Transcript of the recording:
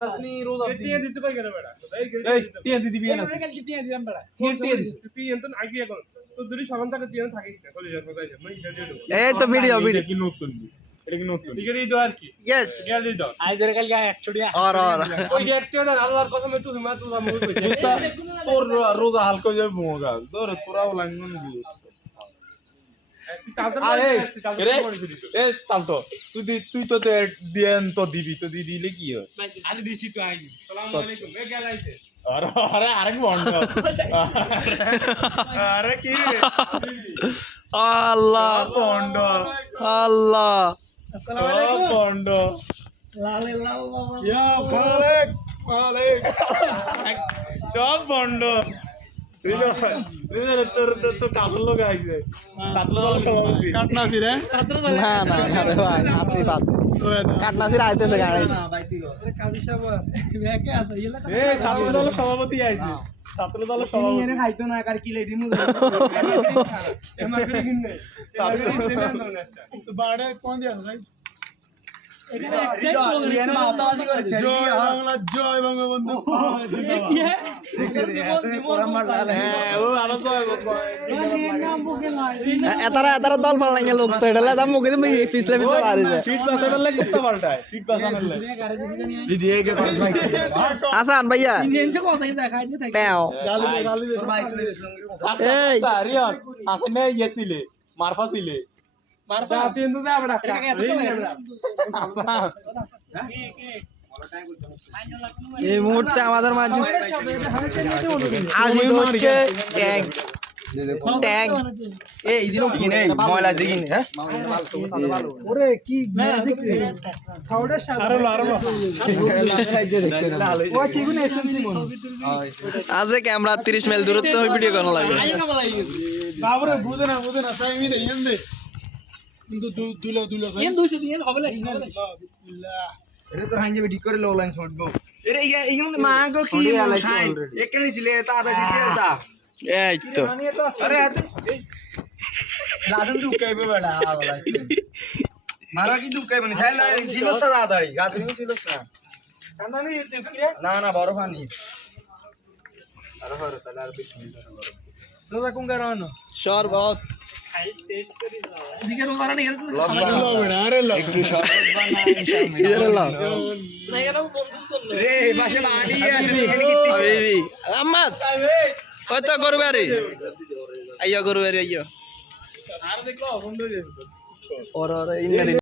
আপনি রোজা টিয়া দিতে পাই কেন বেটা এই টিয়া দিবি না টিয়া দিলাম বেটা টিয়া দিবি তুই এন্তন আগে এখন তো দুই সমান টাকা টিয়া থাকে না কলেজের কথা আছে মানে এটা দিয়ে দেব এই তো ভিডিও এটা কি নতুন এটা কি নতুন ঠিক আছে দাও আর কি ইয়েস গেল দাও আই ধরে কালকে 100 টাকা আর ওই 100 টাকা আল্লাহর কসম একটু হিমাতুল্লাহ মুই কইছে তোর রোজা হালকা যাবে মোগা তোর তোরাও লাগন বুঝছ তুই তাদের আরে এ তাল তো তুই তো দেন তো দিবি তো দিলে কি হয় আমি দিছি তো আই আসসালামু আলাইকুম এ গেল আইছে আরে আরে আরেক বন্ধ আরে কি আল্লাহ বন্ধ আল্লাহ আসসালামু আলাইকুম বন্ধ লালে লাল বাবা ইয়া মালিক মালিক সব বন্ধ তোর কাজের লোক আইছে ছাত্রদল সভাপতি কাটনাছি রে না না আরে ভাই আসি পাশে কাটনাসির আইতেছে গাড়ি কাজী সাহেব আছে ব্যাকে আছে ইলা এই ছাত্রদল সভাপতি আইছে ছাত্রদল সভাপতি এনে খাইতো না কার কি লই দিমু এমা করে কিনে বাড়ে কোন দিয়া ভাই এখানে একটাই স্লোগান মাতাবাজি করেছে জয় বাংলা জয় বঙ্গবন্ধু ও আবার জয় এতারা দল পাল্লাই গেল তো এটা লাগা মুখে তুমি পিছলে পিছলে বাড়ি যায় ফিট পাসাবেল লাগে কুত্তা পাল্টায় ফিট পাসাবেল লাগে দিদি একে পাস ভাই আসান ভাইয়া ইঞ্জে কথা দেখাই দিয়ে থাকে প্যাও গালি এই রিয়ান আসলে ইয়েছিলে মারফা ছিলে মারফা তুই এন্ত যা বড় এই মুহূর্তে আমাদের মাঝে আজিজ হচ্ছে ট্যাঙ্ক ট্যাঙ্ক এই দিন কি নেই ময়লা জিগিন হ্যাঁ ওরে কি ম্যাজিক খাওয়ার সাথে ও কি গুণ এসএমসি মন আজ ক্যামেরা 30 মাইল দূরত্ব ভিডিও করা লাগে বাবরে বুঝে না তাই আমি দেই এন্ড কিন্তু দুলো এন 200 দিন হবে না বিসমিল্লাহ এরে তো হাইজে ঠিক করে লো লাইন শটবো এরে এইগুলো মাগো কি সাইন একালি ছিলে তাড়া দিতে আসা এই তো আরে লাদন দুকাইবে বড়া আওলা মারা কি দুকাইবে না সাইল ছিল সাদা দাড়ি গাছ নি ছিল সাদা কান্না নি ইউটিউব কি রে না বড় পানি আরে হরে তাহলে আর বেশি রোজা কোন গারানো শরবত দিকে রোজা রানি এর একটু শরবত বানা ইধর লাও না কেন বন্ধু শুনলো রে পাশে বাড়ি আছে এখানে কি হাবিবি আম্মাদ ওই তো গরু বাড়ি আইয়া গরু বাড়ি আইয়া আর দেখলো বন্ধ হয়ে যাবে ওর ইন্নারি